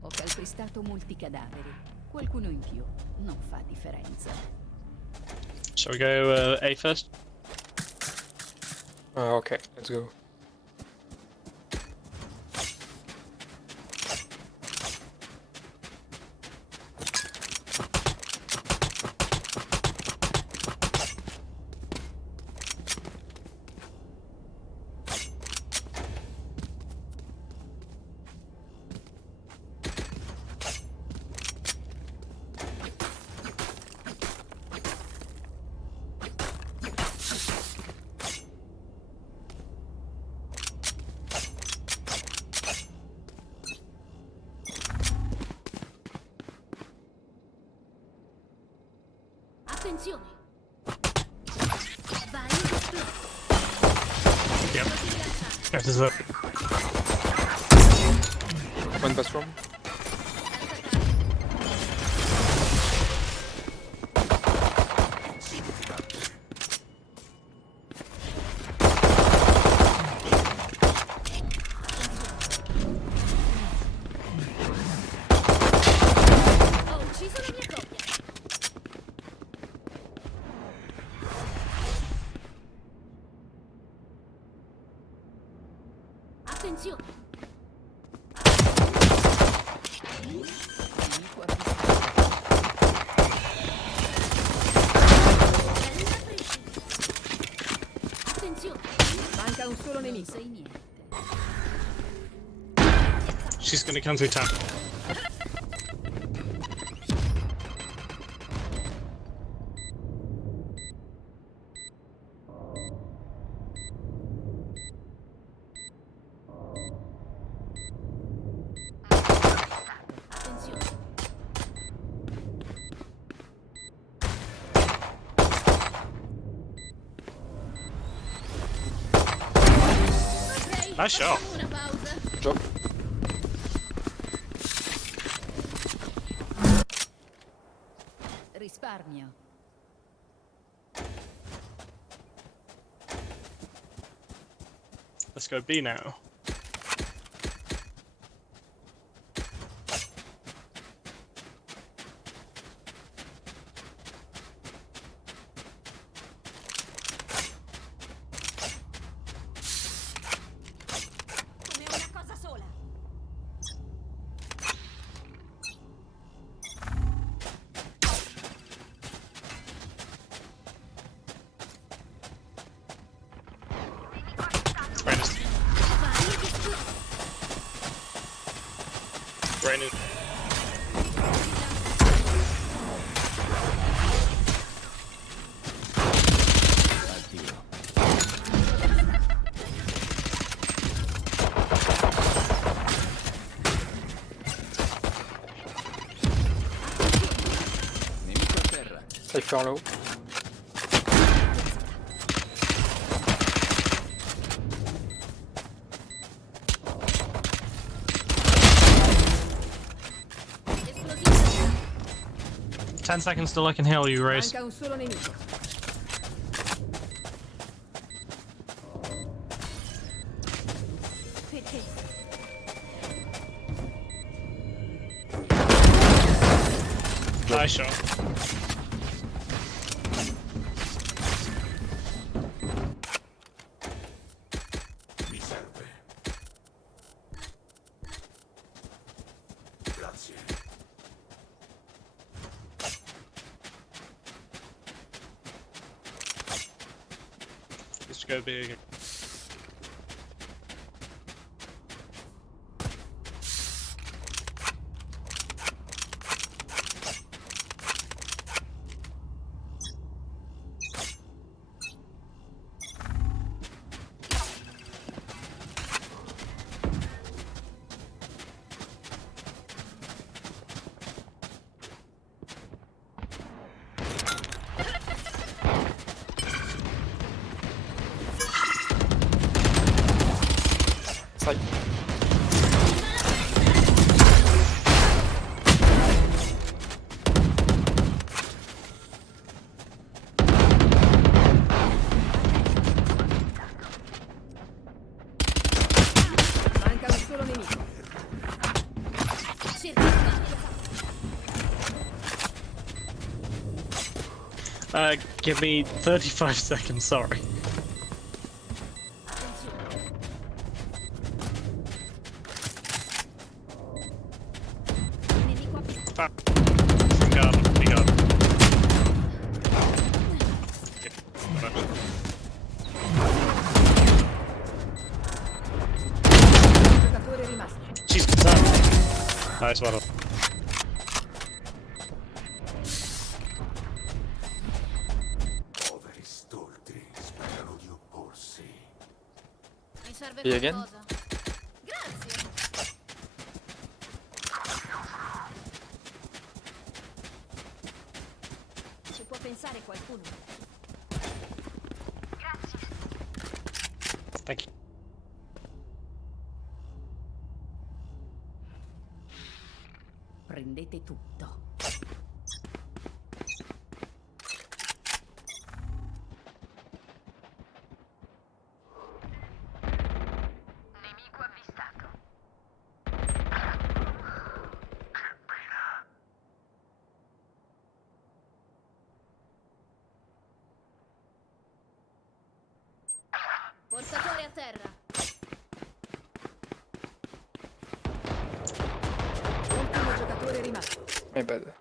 Ho calpestato molti cadaveri. Qualcuno in più non fa differenza. Shall we go A first? Okay, let's go. Attenzione! Vai, Yep. This is it. One bathroom. Ho ucciso la mia coppia! Attenzione! Attenzione! Manca un solo nemico. Sei niente. She's gonna come through top. Attenzione! Ok, Nice shot. facciamo una pausa. Good job. Risparmio. Let's go B now. Come una cosa sola. Brandon. Vai, distruggi. Brandon. I follow. Esplosiva. 10 seconds till I can heal you, Raze. Manca un solo nemico. Perché? Nice shot. Mi serve. Grazie. Let's go B again. Cerca di Give me 35 seconds, sorry. attenzione. Nemico avvisto. Ah. From garden, be garden. Giocatore rimasto. She's done. Nice one. Poveri stolti sperano di opporsi. Mi serve Be again? qualcosa. Grazie. Ci può pensare qualcuno? Thank you. Prendete tutto. Portatore a terra. Ultimo giocatore rimasto. My bad.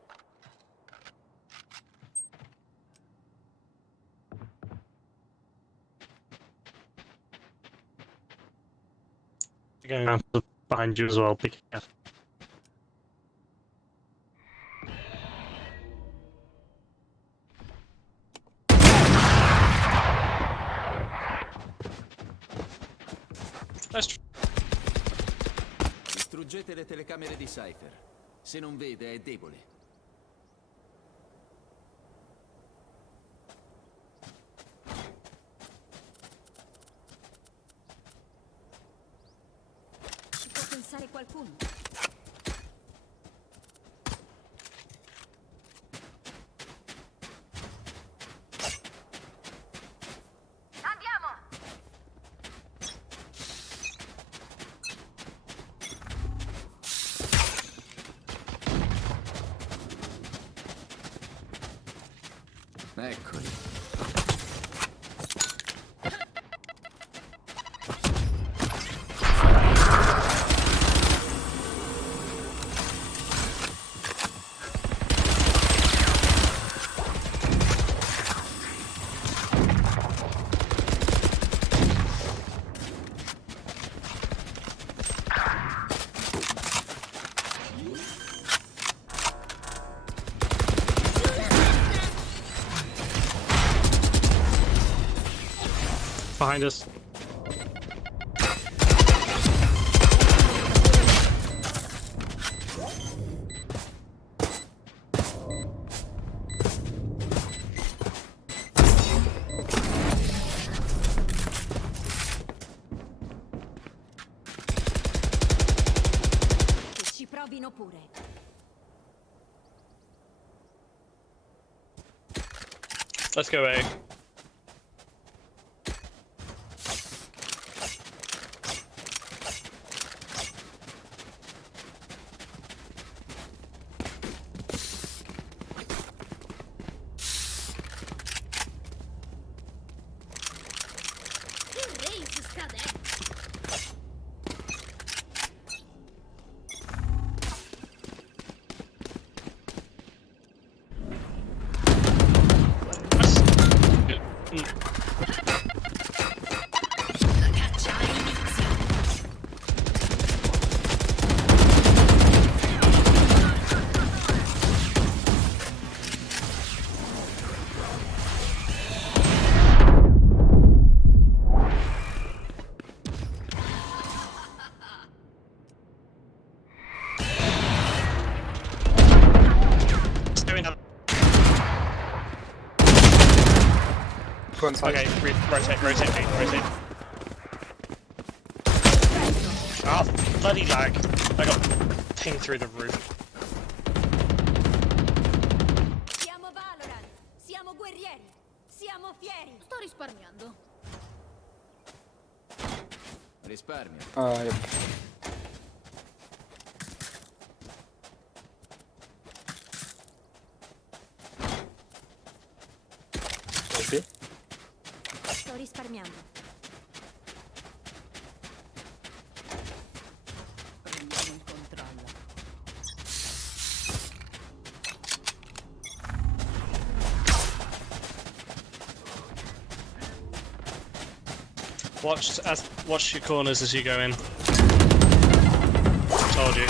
Going around behind you as well, be careful. Let's try. Distruggete le telecamere di Cypher. Se non vede, è debole. Ci può pensare qualcuno? Eccoli. Behind us. Che ci provino pure. Let's go A. Il RAZE scade. Go inside. Okay, rotate, rotate. Ah, bloody lag. I got pinged through the roof. Siamo Valorant. Siamo guerrieri. Siamo fieri. Sto risparmiando. Risparmio. Yep. B. Sto risparmiando. Prendiamo il controllo. Watch your corners as you go in. Told you.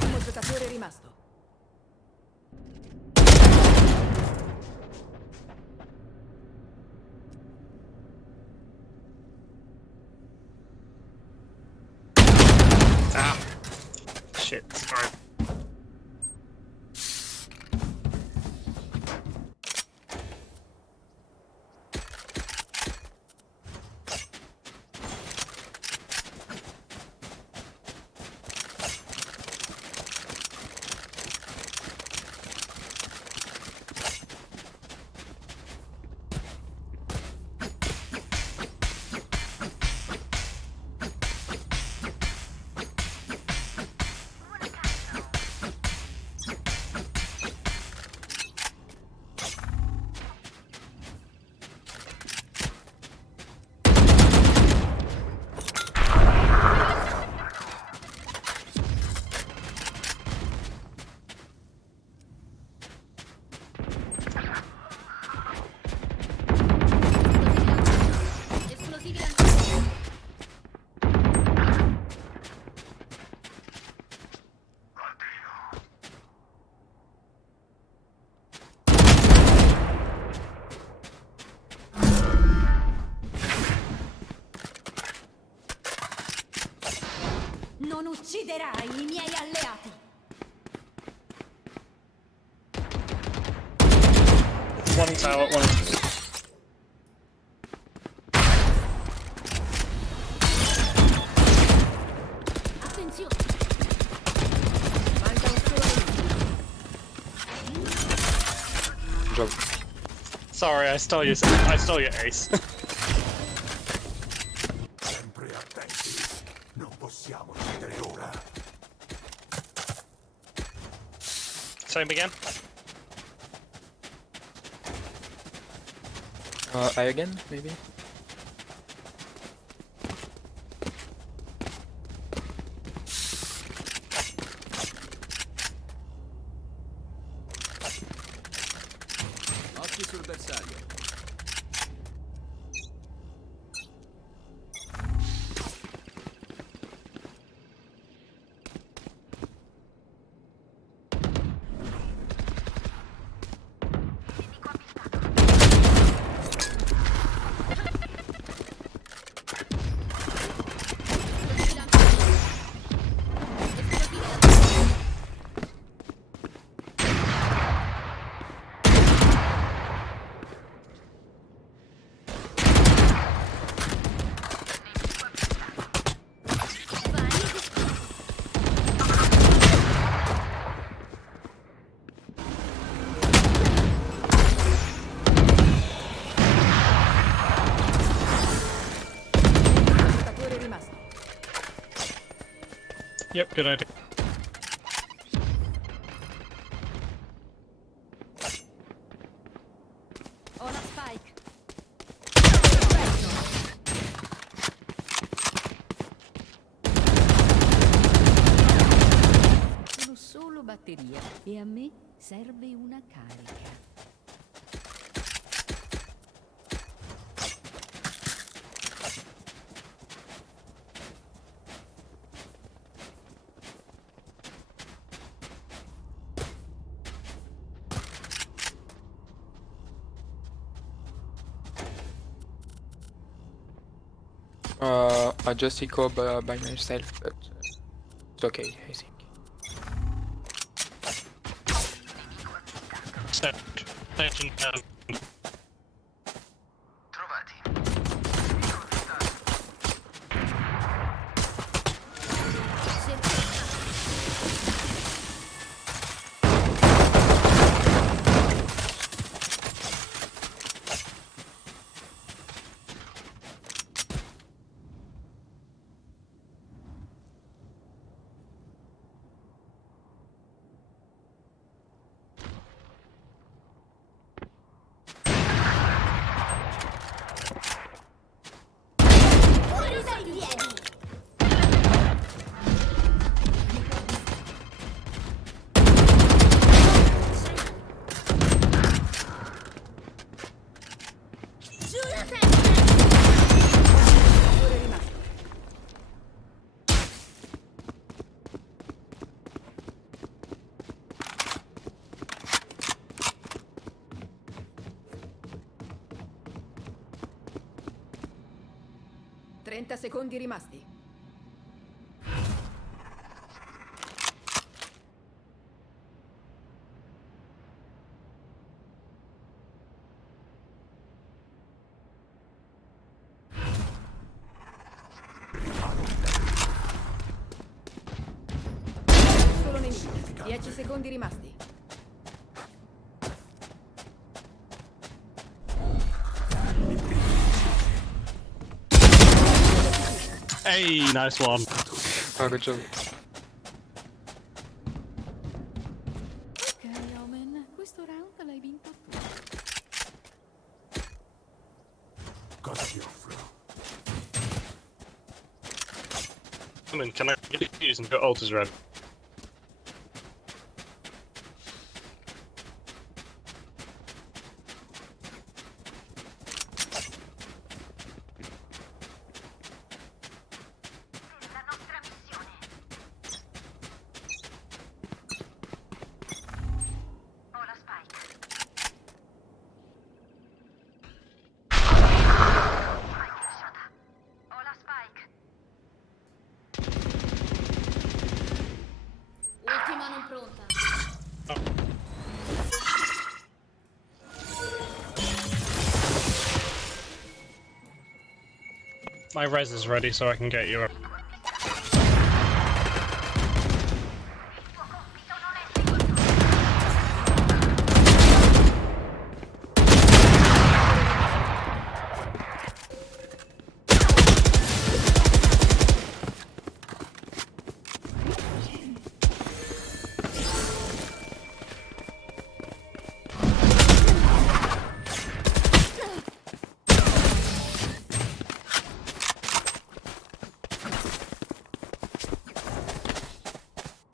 Ultimo giocatore rimasto. Ah. Shit. Sorry. Esplosivi lanciati. Non ucciderai i miei alleati. One tower, one. Attenzione. Manca un solo nemico. Job. Sorry, I stole your ace. Sempre attenti. Non possiamo cedere ora. Same again. I again, maybe? Occhi sul bersaglio. Giocatore rimasto. Yep, good idea. Ho la spike. Sono solo batteria e a me serve una carica. I just eco by myself, but it's okay, I think. So, legend, 30 secondi rimasti. Solo nemici. 10 secondi rimasti. Hey, nice one. Oh, good job. Ok, Omen, questo round l'hai vinto tu. Cosa ti offro? Come on, can I get using your ult is red? Ultima non pronta. My res is ready, so I can get you.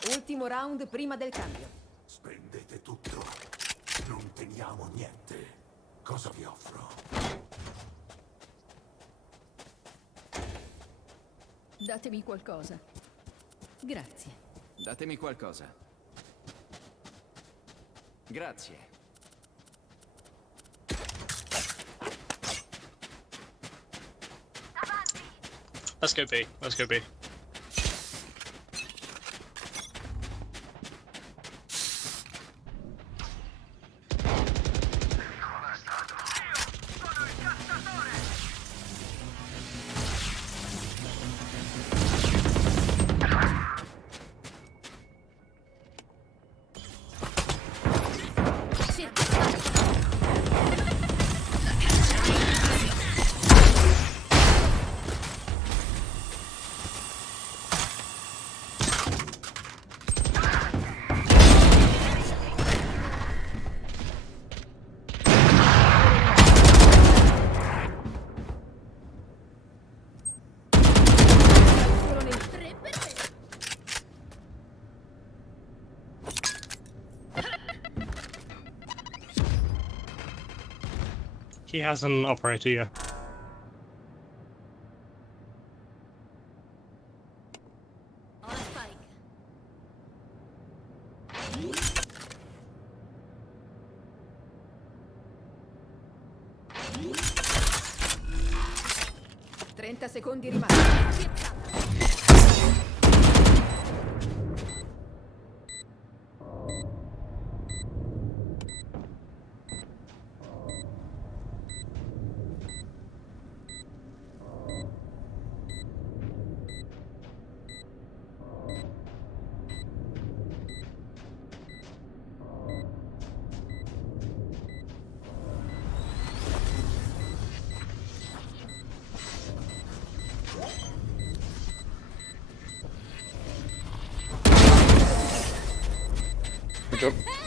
Ultimo round prima del cambio. Spendete tutto. Non teniamo niente. Cosa vi offro? Datemi qualcosa. Grazie. Datemi qualcosa. Grazie. Let's go B. Let's go B. Solo nemici. 3 per te. He has an operator, yeah. Ho la spike. Trenta secondi rimasti. Good job.